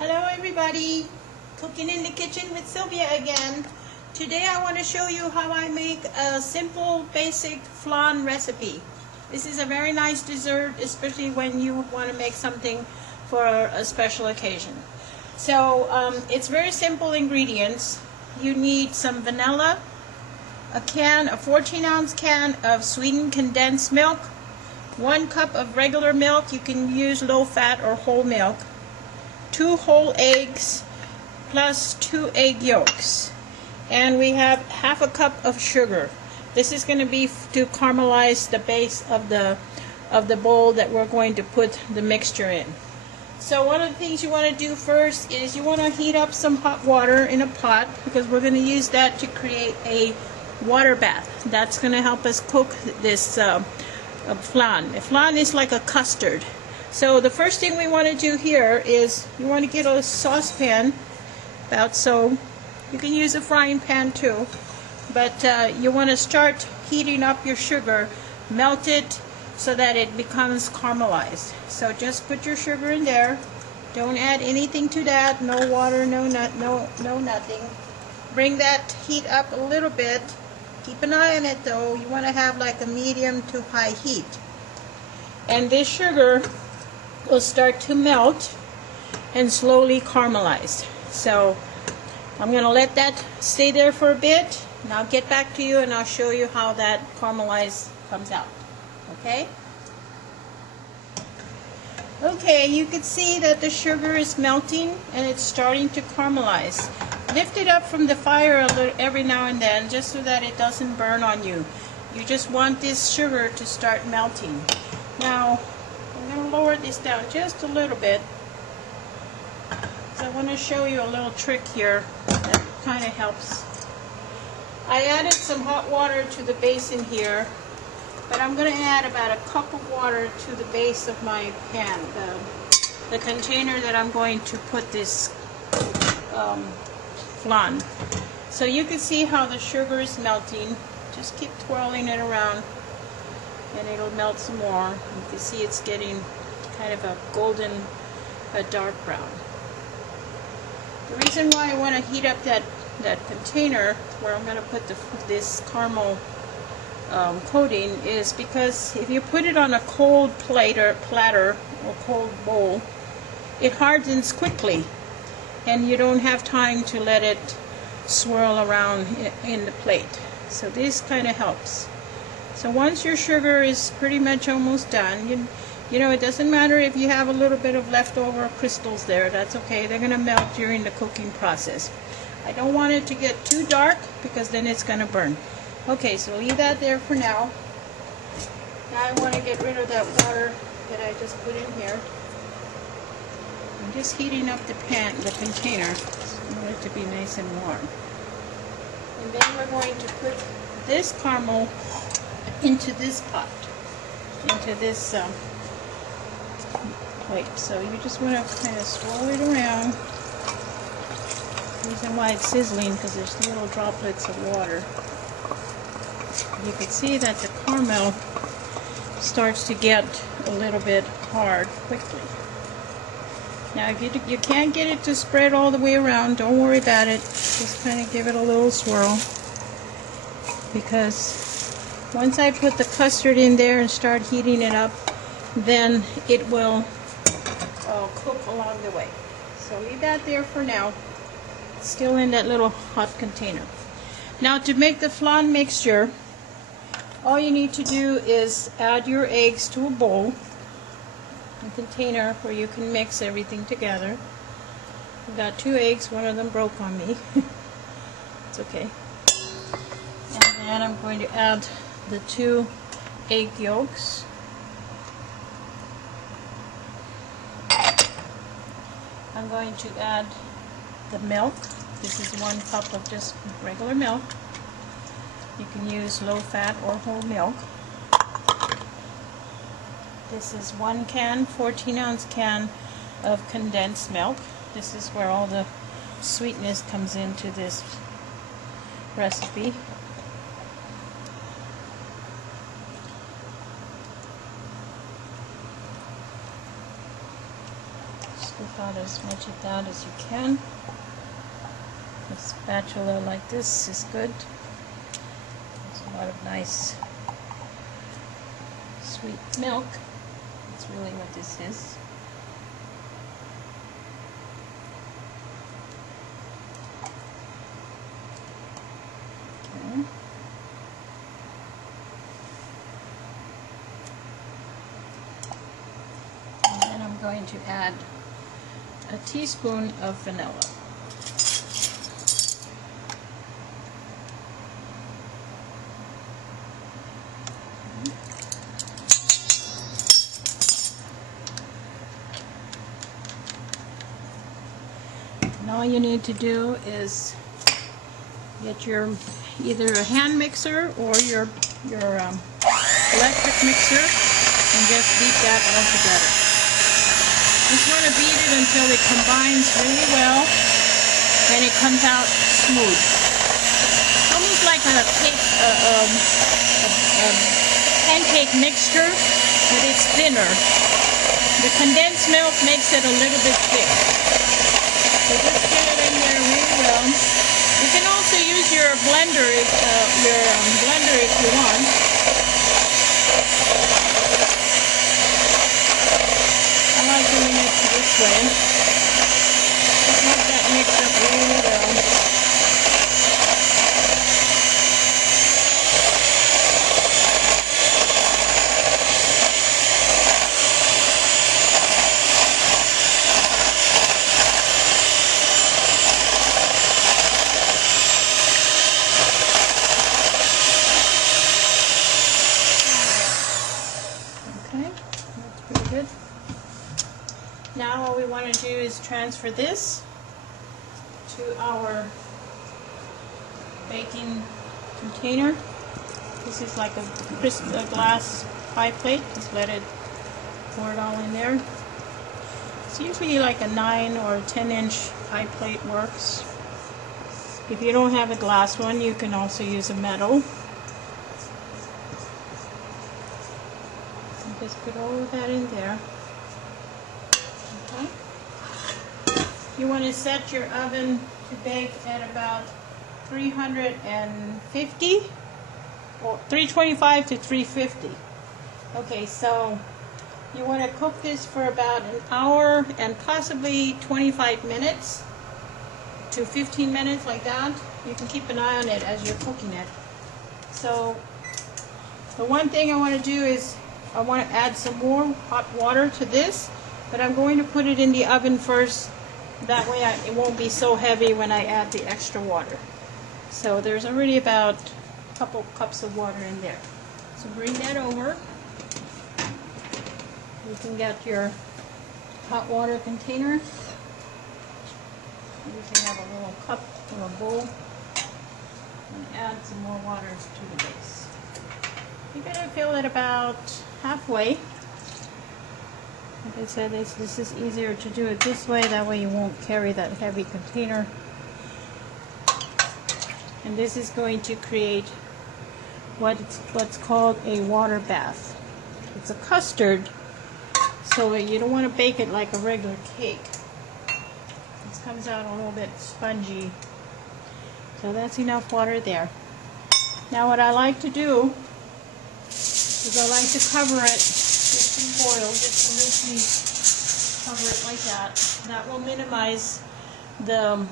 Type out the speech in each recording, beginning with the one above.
Hello everybody, cooking in the kitchen with Sylvia again. Today I want to show you how I make a simple basic flan recipe. This is a very nice dessert, especially when you want to make something for a special occasion. So it's very simple ingredients. You need some vanilla, a 14-ounce can of sweetened condensed milk, 1 cup of regular milk, you can use low fat or whole milk, 2 whole eggs plus 2 egg yolks, and we have half a cup of sugar. This is going to be to caramelize the base of the bowl that we're going to put the mixture in. So one of the things you want to do first is you want to heat up some hot water in a pot, because we're going to use that to create a water bath. That's going to help us cook this flan. A flan is like a custard. So the first thing we want to do here is you want to get a saucepan, about so. You can use a frying pan too, but you want to start heating up your sugar, melt it so that it becomes caramelized. So just put your sugar in there. Don't add anything to that. No water, no nothing. Bring that heat up a little bit. Keep an eye on it though. You want to have like a medium to high heat. And this sugar will start to melt and slowly caramelize. So I'm going to let that stay there for a bit, and I'll get back to you and I'll show you how that caramelized comes out. Okay? Okay, you can see that the sugar is melting and it's starting to caramelize. Lift it up from the fire a little every now and then, just so that it doesn't burn on you. You just want this sugar to start melting. Now, I'm going to lower this down just a little bit. So I want to show you a little trick here that kind of helps. I added some hot water to the basin here, but I'm going to add about a cup of water to the base of my pan, the container that I'm going to put this flan. So you can see how the sugar is melting. Just keep twirling it around and it'll melt some more. You can see it's getting kind of a golden, dark brown. The reason why I want to heat up that container where I'm going to put this caramel coating is because if you put it on a cold platter or cold bowl, it hardens quickly and you don't have time to let it swirl around in the plate. So this kind of helps. So once your sugar is pretty much almost done, you know, it doesn't matter if you have a little bit of leftover crystals there, that's okay. They're going to melt during the cooking process. I don't want it to get too dark because then it's going to burn. Okay, so leave that there for now. Now I want to get rid of that water that I just put in here. I'm just heating up the container. I want it to be nice and warm. And then we're going to put this caramel into this pot, into this plate. So you just want to kind of swirl it around. The reason why it's sizzling because there's little droplets of water. You can see that the caramel starts to get a little bit hard quickly. Now if you can't get it to spread all the way around, don't worry about it. Just kind of give it a little swirl, because once I put the custard in there and start heating it up, then it will cook along the way. So leave that there for now. It's still in that little hot container. Now to make the flan mixture, all you need to do is add your eggs to a bowl, a container where you can mix everything together. I've got 2 eggs, one of them broke on me. It's okay. And then I'm going to add the 2 egg yolks. I'm going to add the milk. This is 1 cup of just regular milk. You can use low fat or whole milk. This is 1 can, 14-ounce can of condensed milk. This is where all the sweetness comes into this recipe. scoop out as much of that as you can. A spatula like this is good. There's a lot of nice sweet milk. That's really what this is. Okay. And then I'm going to add a teaspoon of vanilla. And all you need to do is get your either a hand mixer or your electric mixer and just beat that all together. Just want to beat it until it combines really well and it comes out smooth. It's almost like a pancake mixture, but it's thinner. The condensed milk makes it a little bit thick. So just get it in there really well. You can also use your blender if you want. I like doing it this way. Just let that mix up really well. That's pretty good. Now all we want to do is transfer this to our baking container. This is like a glass pie plate. Just let it pour it all in there. It's usually like a 9 or 10-inch pie plate works. If you don't have a glass one, you can also use a metal. Just put all of that in there. Okay. You want to set your oven to bake at about 350 or 325 to 350. Okay, so you want to cook this for about an hour and possibly 25 minutes to 15 minutes, like that. You can keep an eye on it as you're cooking it. So the one thing I want to do is I want to add some more hot water to this, but I'm going to put it in the oven first. That way it won't be so heavy when I add the extra water. So there's already about a couple cups of water in there. So bring that over. You can get your hot water container. You can have a little cup or a bowl and add some more water to the base. You're going to fill it about halfway. Like I said, this is easier to do it this way. That way you won't carry that heavy container. And this is going to create what's called a water bath. It's a custard, so you don't want to bake it like a regular cake. This comes out a little bit spongy. So that's enough water there. Now what I like to do is I like to cover it with some foil, just to loosely cover it like that. That will minimize the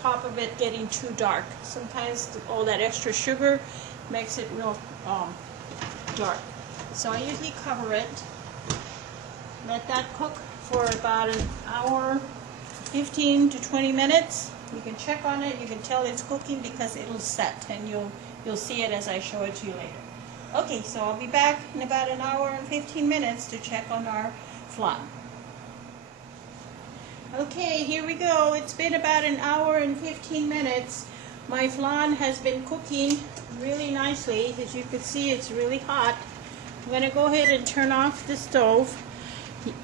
top of it getting too dark. Sometimes all that extra sugar makes it real dark. So I usually cover it, let that cook for about an hour, 15 to 20 minutes. You can check on it, you can tell it's cooking because it'll set, and you'll see it as I show it to you later. Okay, so I'll be back in about an hour and 15 minutes to check on our flan. Okay, here we go. It's been about an hour and 15 minutes. My flan has been cooking really nicely. As you can see, it's really hot. I'm going to go ahead and turn off the stove.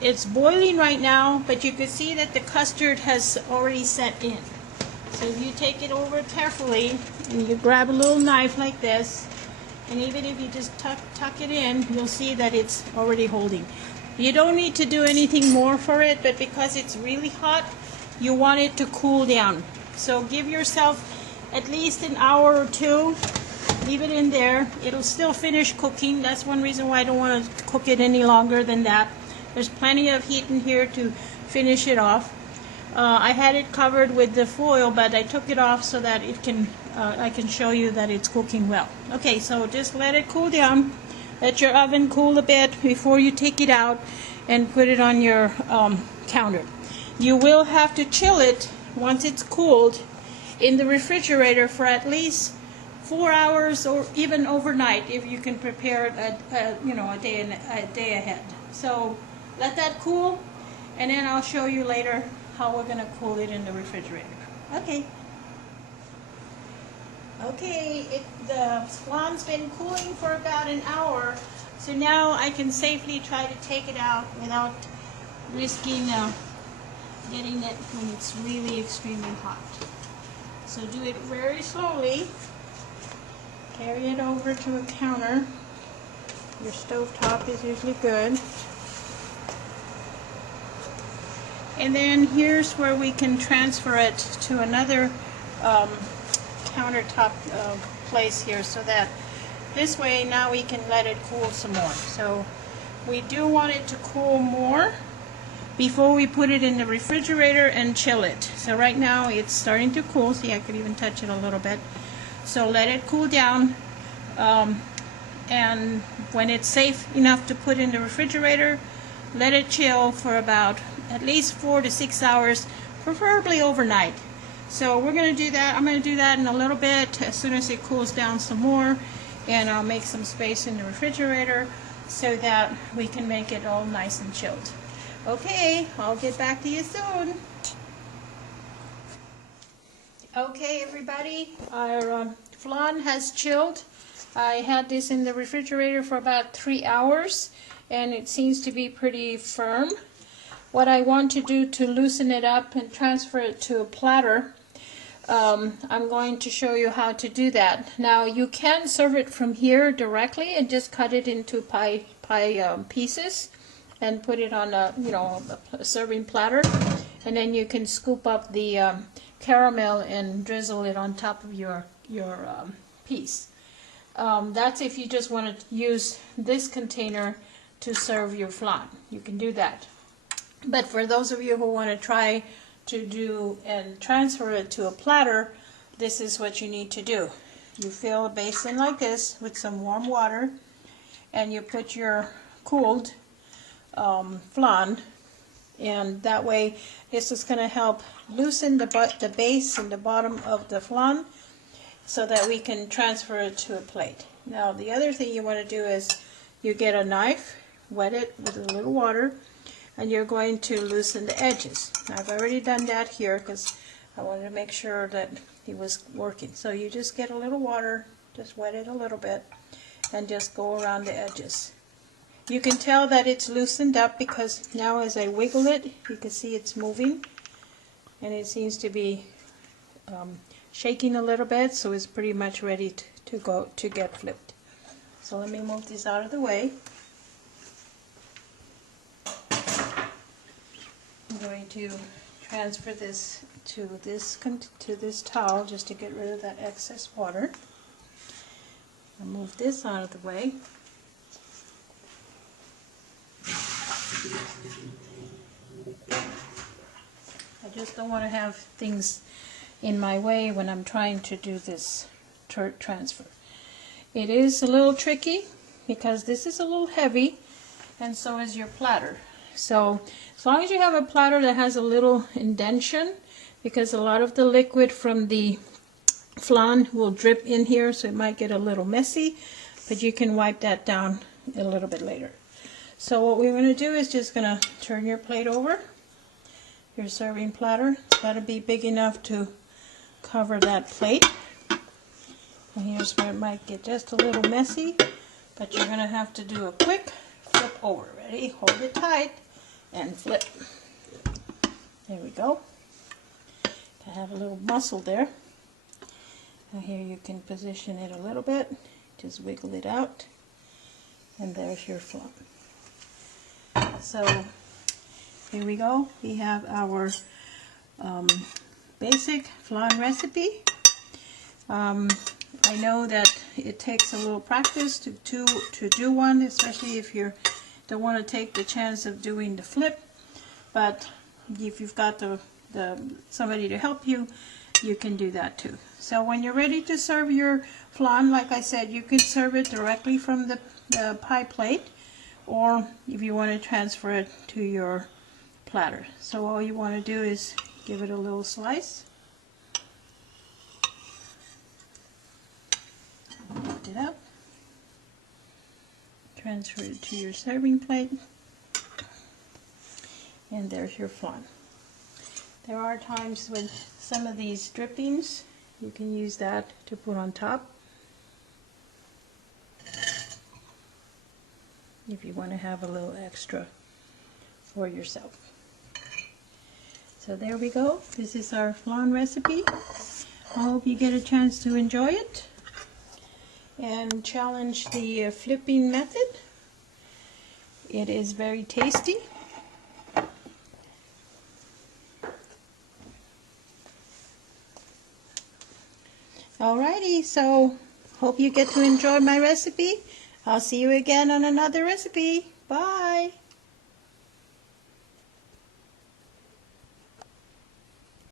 It's boiling right now, but you can see that the custard has already set in. So if you take it over carefully and you grab a little knife like this, and even if you just tuck it in, you'll see that it's already holding. You don't need to do anything more for it, but because it's really hot, you want it to cool down. So give yourself at least an hour or two. Leave it in there. It'll still finish cooking. That's one reason why I don't want to cook it any longer than that. There's plenty of heat in here to finish it off. I had it covered with the foil, but I took it off so that it can I can show you that it's cooking well. Okay, so just let it cool down. Let your oven cool a bit before you take it out and put it on your counter. You will have to chill it once it's cooled in the refrigerator for at least 4 hours or even overnight if you can prepare it a day ahead. So let that cool, and then I'll show you later how we're going to cool it in the refrigerator. Okay. Okay, the flan's been cooling for about an hour, so now I can safely try to take it out without risking getting it when it's really extremely hot. So do it very slowly. Carry it over to a counter. Your stove top is usually good. And then here's where we can transfer it to another countertop place here, so that this way now we can let it cool some more. So we do want it to cool more before we put it in the refrigerator and chill it. So right now it's starting to cool. See, I could even touch it a little bit. So let it cool down, and when it's safe enough to put in the refrigerator, let it chill for about at least 4 to 6 hours, preferably overnight. So we're going to do that. I'm going to do that in a little bit as soon as it cools down some more, and I'll make some space in the refrigerator so that we can make it all nice and chilled. Okay, I'll get back to you soon. Okay, everybody, our flan has chilled. I had this in the refrigerator for about 3 hours, and it seems to be pretty firm. What I want to do to loosen it up and transfer it to a platter, I'm going to show you how to do that. Now, you can serve it from here directly and just cut it into pie pieces and put it on a serving platter, and then you can scoop up the caramel and drizzle it on top of your piece. That's if you just want to use this container to serve your flan. You can do that. But for those of you who want to try to do and transfer it to a platter, this is what you need to do. You fill a basin like this with some warm water, and you put your cooled flan, and that way this is going to help loosen the base and the bottom of the flan so that we can transfer it to a plate. Now, the other thing you want to do is you get a knife, wet it with a little water, and you're going to loosen the edges. I've already done that here because I wanted to make sure that it was working. So you just get a little water, just wet it a little bit, and just go around the edges. You can tell that it's loosened up because now as I wiggle it, you can see it's moving, and it seems to be shaking a little bit, so it's pretty much ready to get flipped. So let me move this out of the way. I'm going to transfer this to this towel just to get rid of that excess water. I'll move this out of the way. I just don't want to have things in my way when I'm trying to do this transfer. It is a little tricky because this is a little heavy, and so is your platter. So as long as you have a platter that has a little indentation, because a lot of the liquid from the flan will drip in here, so it might get a little messy, but you can wipe that down a little bit later. So what we're going to do is just going to turn your plate over, your serving platter. It's got to be big enough to cover that plate. And here's where it might get just a little messy, but you're going to have to do a quick flip over. Ready? Hold it tight and flip. There we go. I have a little muscle there. Now here you can position it a little bit. Just wiggle it out, and there's your flan. So here we go. We have our basic flan recipe. I know that it takes a little practice to do one, especially if you don't want to take the chance of doing the flip. But if you've got somebody to help you, you can do that too. So when you're ready to serve your flan, like I said, you can serve it directly from the pie plate, or if you want to transfer it to your platter. So all you want to do is give it a little slice. Lift it up. Transfer it to your serving plate. And there's your flan. There are times when some of these drippings, you can use that to put on top if you want to have a little extra for yourself. So there we go. This is our flan recipe. I hope you get a chance to enjoy it and challenge the flipping method. It is very tasty. Alrighty, so hope you get to enjoy my recipe. I'll see you again on another recipe. Bye!